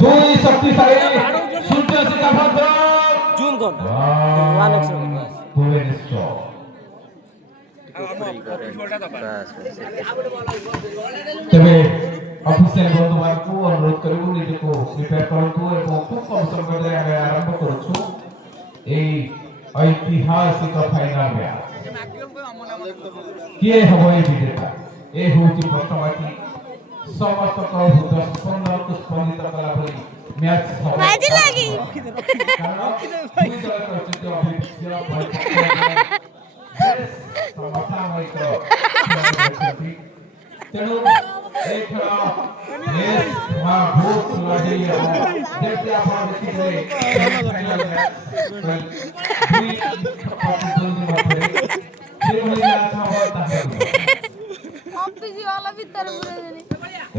দুই শক্তিশালী সূর্য শিখা ভদ্র জুম কর না 1x ভুবনেশ্বর ତେବେ ଅଫିସିଆଲ ବନ୍ଧୁମାନଙ୍କୁ ଅନୁରୋଧ କରିବୁ ନିଜକୁ ପ୍ରିପେୟାର କରନ୍ତୁ ଏବଂ ଖୁବ୍ କମ ସମୟରେ ଆମେ ଆରମ୍ଭ କରୁଛୁ ଏହି ଐତିହାସିକ ଫାଇନାଲ ମ୍ୟାଚ୍। କିଏ ହେବ ଏହି ବିଜେତା? ଏ ହେଉଛି ପ୍ରଶ୍ନବାଚୀ। ସମସ୍ତଙ୍କ ହୃଦୟ ସ୍ପନ୍ଦନକୁ ସ୍ପନ୍ଦିତ କଲା ଭଳି ମ୍ୟାଚ୍ କାରଣ ଦୁଇ ଦଳ କହିଛନ୍ତି ଅଭିଜ୍ଞ ସମସାମୟିକ ତେଣୁ এই খেলা ବହୁତ ଲଢ଼େଇ ହେବ। ଯେମିତି ଆପଣ ଦେଖିଥିଲେ ଦୁଇ ପ୍ରତିଦ୍ୱନ୍ଦ୍ୱୀ ମଧ୍ୟରେ ସେଭଳି ମ୍ୟାଚ୍ ହେବ ତାହା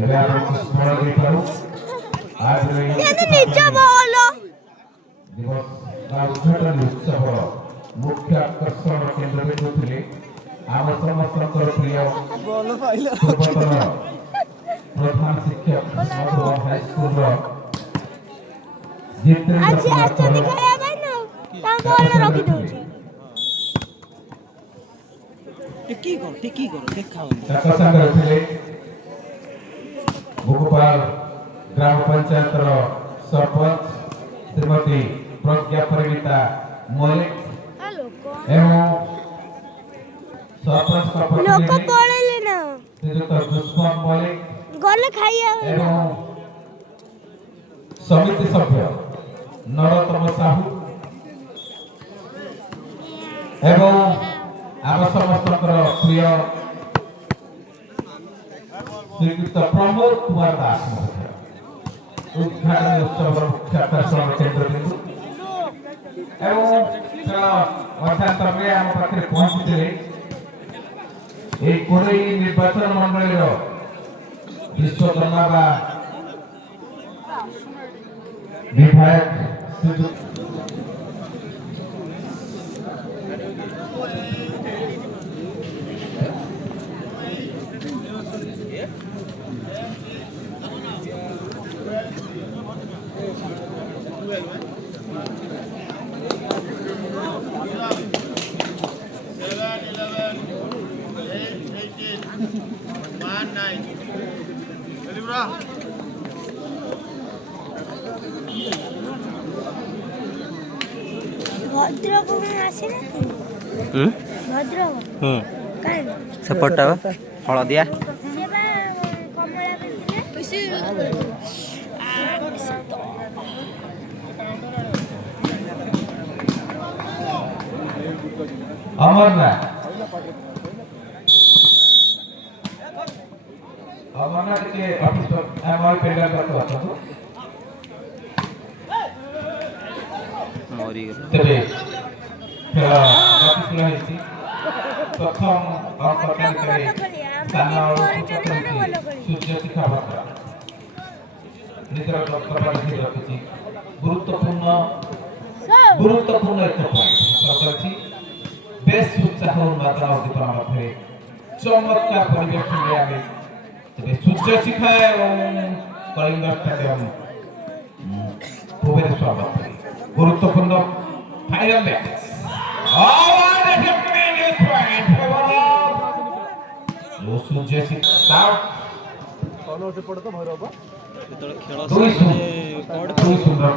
ଏବେ ଆପଣଙ୍କୁ ସ୍ମରଣ ଦେଇପାରୁ ଉଦ୍ଘାଟନୀ ଉତ୍ସବର ମୁଖ୍ୟ ଆକର୍ଷଣ କେନ୍ଦ୍ର ବିନ୍ଦୁଥିଲେ ଆମ ସମସ୍ତଙ୍କର ପ୍ରିୟ ପୂର୍ବତନ ପ୍ରଧାନ ଶିକ୍ଷକ ମଧୁବନ ହାଇସ୍କୁଲର ତାଙ୍କ ସାଙ୍ଗରେ ଥିଲେ ଭୋଗପାଳ ଗ୍ରାମ ପଞ୍ଚାୟତର ସରପଞ୍ଚ ଶ୍ରୀମତୀ ପ୍ରଜ୍ଞା ପରିମିତା ମଲ୍ଲିକ ଏବଂ ସରପଞ୍ଚ ଶ୍ରୀଯୁକ୍ତ ଦୁଷ୍ମନ୍ତ ମଲ୍ଲିକ ଏବଂ ସମିତି ସଭ୍ୟ ନରୋତ୍ତମ ସାହୁ ଏବଂ ଆମ ସମସ୍ତଙ୍କର ପ୍ରିୟ ଶ୍ରୀଯୁକ୍ତ ପ୍ରମୋଦ କୁମାର ଦାସ ଉଦ୍ଘାଟନୀ ଉତ୍ସବର ମୁଖ୍ୟ ଆକର୍ଷଣ କେନ୍ଦ୍ରବିନ୍ଦୁ ଏବଂ ମଧ୍ୟାନ୍ତରରେ ଆମ ପାଖରେ ପହଞ୍ଚିଥିଲେ এই কোরেই নির্বাচন মন্ডলীর বিশ্বকর্মা বা বিধায়ক ଭଦ୍ରକ ଆସିନା ଭଦ୍ରକ ସେପଟଟା ହଳଦିଆ ଅମରନାଥ ଅମରନାଥ ଟିକେ ଅଫିସ ଆମର ପେଣ୍ଡାଲ ପାଖକୁ ଆସନ୍ତୁ। ତେବେ ଖେଳ ଗତିଶୀଳ ହେଇଛି। ପ୍ରଥମ ଅଙ୍କ ତାଲିକାରେ ସ୍ଥାନ ସୂର୍ଯ୍ୟ ଶିଖା ଭଦ୍ର ନିଜର କର୍ତ୍ତବ୍ୟ ରଖିଛି। ଗୁରୁତ୍ୱପୂର୍ଣ୍ଣ ଏକ ପଏଣ୍ଟ ଅଛି। ବେଶ ଉତ୍ସାହ ଉନ୍ମାଦନା ଉଦ୍ଦୀପନା ମଧ୍ୟରେ ଚମତ୍କାର ପରିବେଷଣରେ ଆମେ ତେବେ ସୂର୍ଯ୍ୟ ଶିଖା ଏବଂ କଳିଙ୍ଗ ଷ୍ଟାଡିୟମ ଭୁବନେଶ୍ୱର ମଧ୍ୟରେ গুরুত্বপূর্ণ ফাইনাল ম্যাচ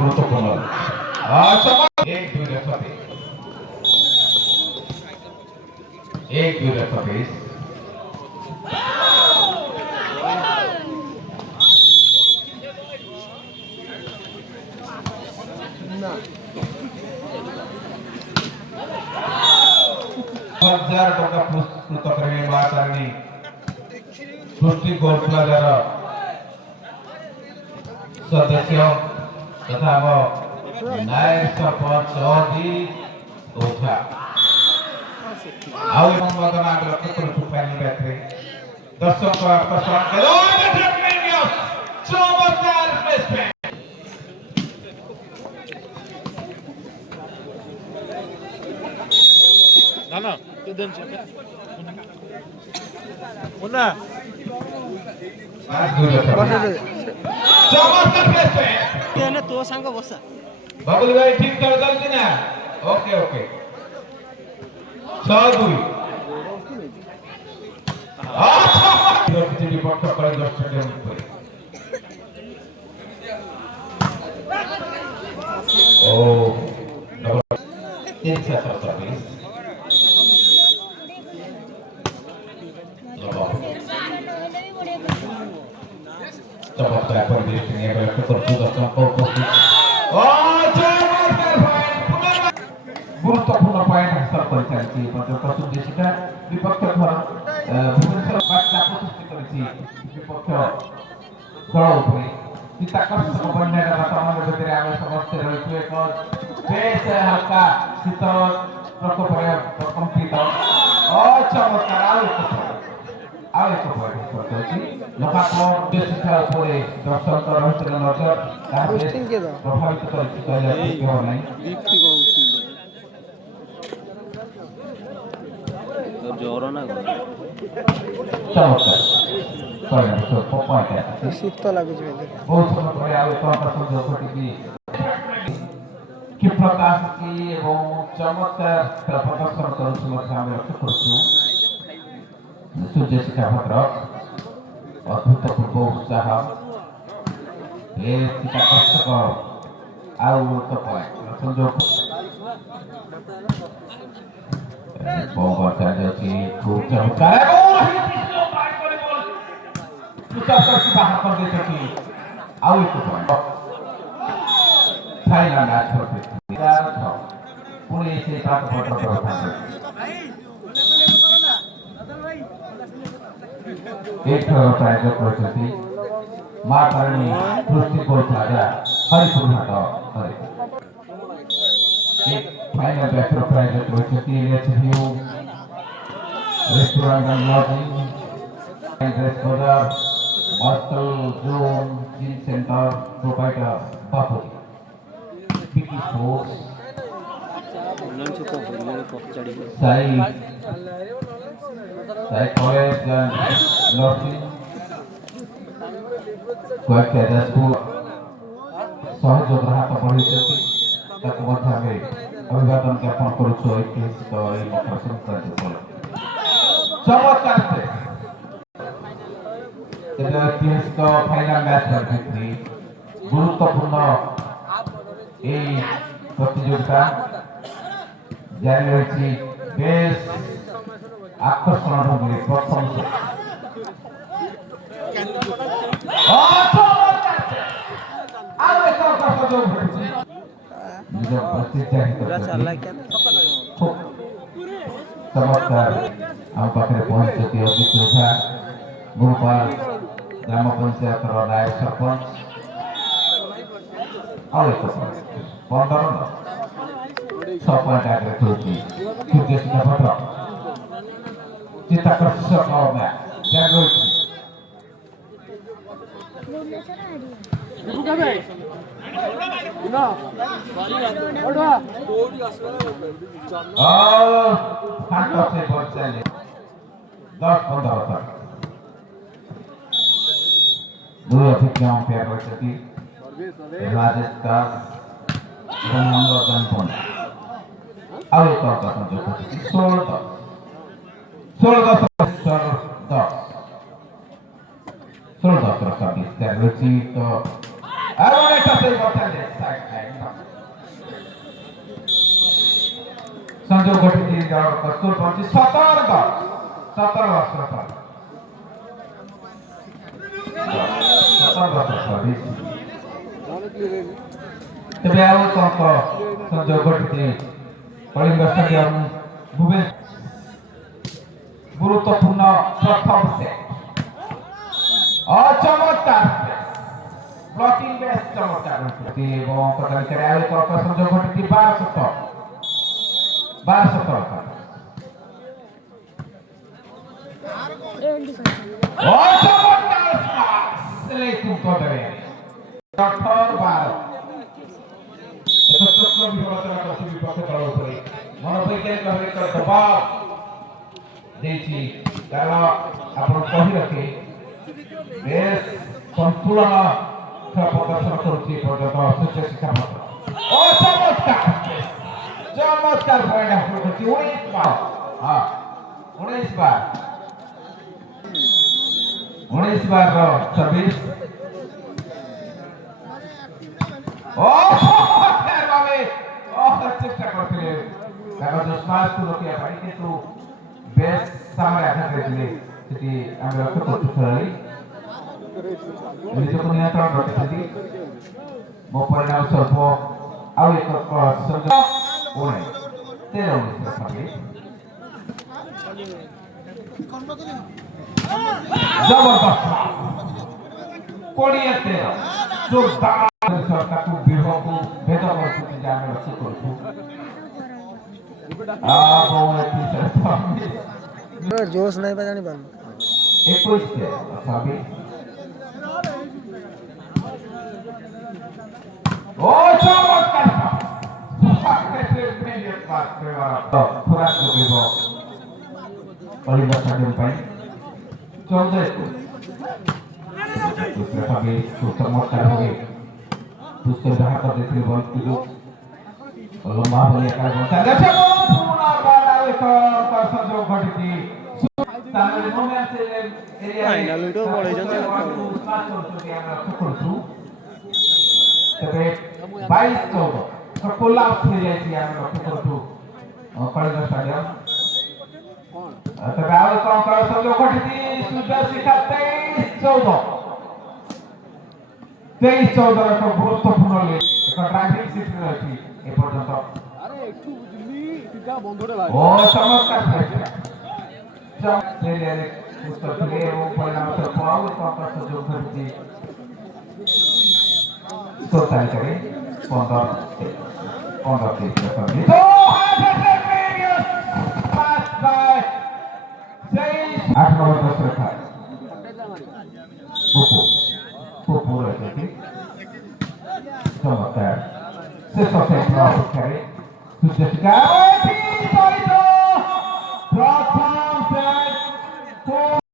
গুরুত্বপূর্ণ एक दुई रेफा पेस हजार टका पुरस्कृत करने मातारणी सृष्टि गोलकुलाजार सदस्य तथा नायक सरपंच अजीत ओझा ଆଉ ଏବଂ ବର୍ତ୍ତମାନ ଆମେ ଲକ୍ଷ୍ୟ କରୁଛୁ ଫାଇନାଲ ମ୍ୟାଚରେ ଦର୍ଶକ ଆକର୍ଷଣ ଚମତ୍କାର placement Nana, kedem siapa? Muna. চমৎকার প্লেসমেন্ট ତୋ ସାଙ୍ଗ ବସା ବାବୁଲି ଭାଇ ଠିକ ଖେଳ ଚାଲିଛି ନା? ଓକେ ଓକେ 6-2 ରଖିଛି ବିପକ୍ଷ କଳିଙ୍ଗ ଷ୍ଟାଡିୟମ ଉପରେ। ଓ चमत्कार परिवेश गुरुत्वपूर्ण पॉइंट हासिल କରିଚାଲିଛି ପ୍ରସୁଦ୍ଦେଶିକା ବିପକ୍ଷ ଘର ଭୁବନେଶ୍ୱର ଚାପ ସୃଷ୍ଟି କରିଛି ବିପକ୍ଷ ଦଳ ଉପରେ ଚିତ୍ତାକର୍ଷକ ବନ୍ୟାର ବାତାବରଣ ଭିତରେ ଆମେ ସମସ୍ତେ ରହିଛୁ ଏକ ବେଶ ହାଲକା ଶୀତ ପ୍ରକୋପରେ ପ୍ରକମ୍ପିତ ଅଚମତ୍କାର ଆଉ ଏକ ପଏଣ୍ଟ କରିଛି ଲଗାତାର ଶିକ୍ଷା ଉପରେ ଦର୍ଶକ ରହିଥିବା ନଜର ତାହା ପ୍ରଭାବିତ କରିଛି କହିଲେ ହେବ ନାହିଁ। ଜୋର ନା ଶୀତ ଲାଗୁଛି ବହୁତ ସମୟ ପରେ ଆଉ ଏକ ସଂଯୋଗ ଘଟିକି କ୍ଷିପ୍ରତା ଆସିଛି ଏବଂ ଚମତ୍କାର ଖେଳ ପ୍ରଦର୍ଶନ କରୁଛି ମଧ୍ୟ ଆମେ ଲକ୍ଷ୍ୟ କରୁଛୁ। ସୂର୍ଯ୍ୟଶିଖା ଭଦ୍ର ଅଦ୍ଭୁତପୂର୍ବ ଉତ୍ସାହ ଚିତ୍ତାକର୍ଷକ ଆଉ ଏକ ପଏଣ୍ଟ ସଂଯୋଗ ଚାଲିଛି ଖୁବ ଚମତ୍କାର ବାହାର କରିଦେଇଛନ୍ତି ଆଉ ଏକ ପଏଣ୍ଟ ଫାଇନାଲ ମ୍ୟାଚ୍ ପୁଣି ସେ ପାଠ प्रायोजक रही माँ तारिणी दृष्टिकोण राजा हरिपुर हाट फाइनल बैच प्रायोजक रही रेस्टोरेंट एंड लॉजिंग ड्रेस बाजार hostel zone gym centre provider बापुरी बिकी sports Sai college and nursing सहयोग हाथ बढ़ी अभिवादन ज्ञापन करुचु ऐतिहासिक मकर संक्रांति चमत्कार ऐतिहासिक फाइनाल मैच गुरुत्वपूर्ण प्रतियोगिता जारी रही बेस आकर्षण ढंग प्रथम चमत्कार आम पाखे पहुंचती अजित ओझा गुरुपाल ग्राम पंचायत नायक सरपंच और एक 15 आगे खेलती सूर्यशिखा भद्र चित्ताकर्षक जारी रही अभिज्ञ अंपायर रही राजेश दास और एक 16-10 सर्विस रही तो संजोग घटी स्कोर पहुंची 17 वर्ष सर्विस तेरे संजोग घटी कलिंग स्टेडियम भुवनेश्वर गुरुत्वपूर्ण प्रथम सेट चमत्कार ब्लॉकिंग बेस चमत्कार संजोग घटी 12 संतुलन প্রদর্শন করছি পর্যন্ত উচ্চ শিক্ষা মন্ত্র ও চমৎকার চমৎকার পয়েন্ট হাসিল করছি 19 বার 19 বার 19 বার সার্ভিস ও চমৎকার ভাবে চেষ্টা করছিলেন দেখো স্মার্ট সুরক্ষা পাই কিন্তু বেশ সামনে আঘাত দিলে সেটি আমি লক্ষ্য করতে পারি নিজেকে নিয়ন্ত্রণ রক্ষিত ମୋ ପରିଣାମ ସ୍ୱରୂପ ଆଉ ଏକ ସଂଯୋଗ 13 କୋଡ଼ିଏ 13 ଯୋରଦାର ତାକୁ ବିଭକୁ ଭେଦ କରୁଛନ୍ତି ଯେ ଆମେ ଲକ୍ଷ୍ୟ କରୁଛୁ जोश नहीं बजानी बंद 21 सभी ओ चमत्कार खुराक जोगेब कलिंग स्टाडियम पाई 14 दूसरे सभी चमत्कार हो गए दूसरे जहां कर देते बॉल की जो लंबा बॉल एक बनता है जैसे पूरा बॉल आए तो संजोग घटिती तामिल मोमेंट से एरिया ना लूटो बॉल जाते तबे 22-14 तो कोला खेल जाती है हम लक्ष्य करतु कलिंग स्टाडियम तबे आउ कौन कर संजोग घटिती सुंदर शिखा 23-14 एक गुरुत्वपूर्ण एक ड्राइविंग सीट रही ए पर्यंत আরে একটু বুঝলি টিকা বন্ধরে লাগে ओ चमत्कार खेल जब खेले उत्तर खेले वो परिणाम से पाओ तो आपका संजोग घटिती तो ताली करे 15 30 तो पास बाय 8 नंबर 10 रखा Pupu रहते चमत्कार से सबसे बड़ा खेले सुजय का